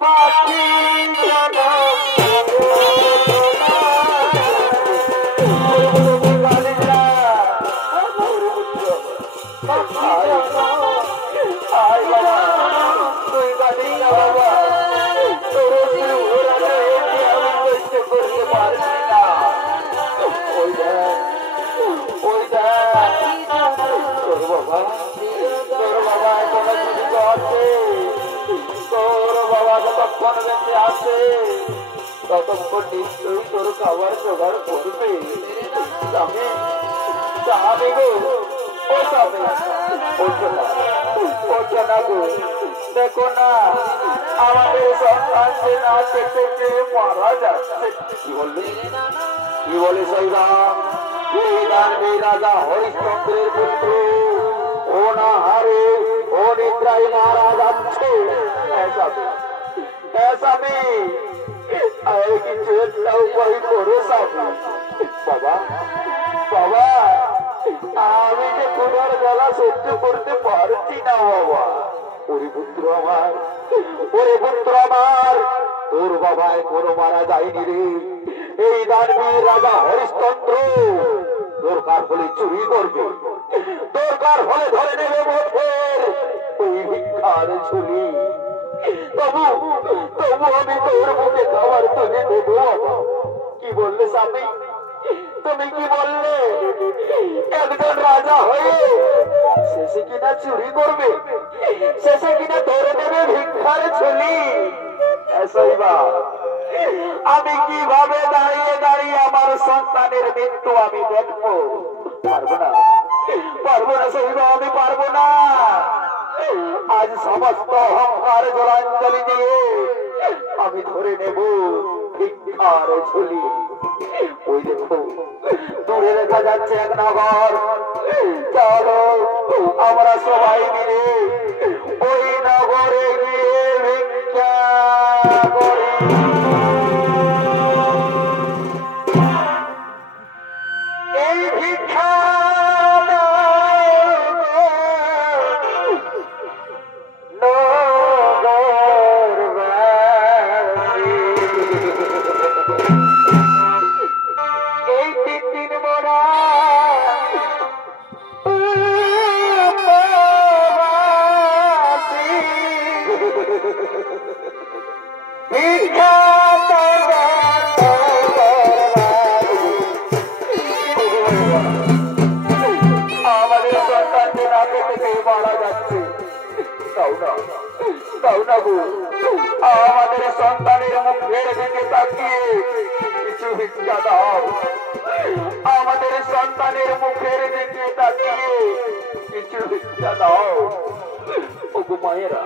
পাখি জানা ততক্ষণ নিশ্চয়ই তোর খাবার জোগাড় করবে। স্বামী স্বামী গো, ও স্বামী ওঠো না গো, দেখো না আমাদের সন্তান যে না খেতে মারা যাচ্ছে। কি বলে সৈরাম? রাজা হরিশ্চন্দ্রের পুত্র ও না হারে ও নিদ্রায় মারা যাচ্ছে। স্বামী কিছু একটা উপায় করো স্বামী। বাবা বাবা, আমি যে কোনার গলা সহ্য করতে পারছি না বাবা। ওরে পুত্র আমার, তোর বাবা এখনো মারা যায়নি রে। এই দানবীর রাজা হরিশ্চন্দ্র দরকার হলে চুরি করবে, দরকার হলে ধরে নেবে মঠের ওই ভিক্ষার ঝুলি। তবু আমি তোর মুখে খাবার তুলে দেবো। কি বললে স্বামী? তুমি কি বললে? একজন রাজা হয়ে শেষে কিনা চুরি করবে, শেষে কিনা ধরে দেবে ভিক্ষার ঝুলি। আমি কিভাবে দাঁড়িয়ে দাঁড়িয়ে আমার সন্তানের মৃত্যু আমি দেখবো? পারবো না শৈবা, আমি পারবো না। আজ সমস্ত অহংকার জলাঞ্জলি দিয়ে আমি ধরে নেব ভিক্ষার ঝুলি। ওই দেখো দূরে দেখা যাচ্ছে এক নগর। চলো আমরা সবাই মিলে ওই নগরে গিয়ে ভিক্ষা করি। এই ভিক্ষা আমাদের সন্তানকে নাকে থেকে মারা যাচ্ছে। আমাদের সন্তানের মুখের দিকে তাকিয়ে কিছু ভিক্ষা দাও। আমাদের সন্তানের মুখের দিকে তাকিয়ে কিছু ভিক্ষা দাও। ওগো মায়েরা।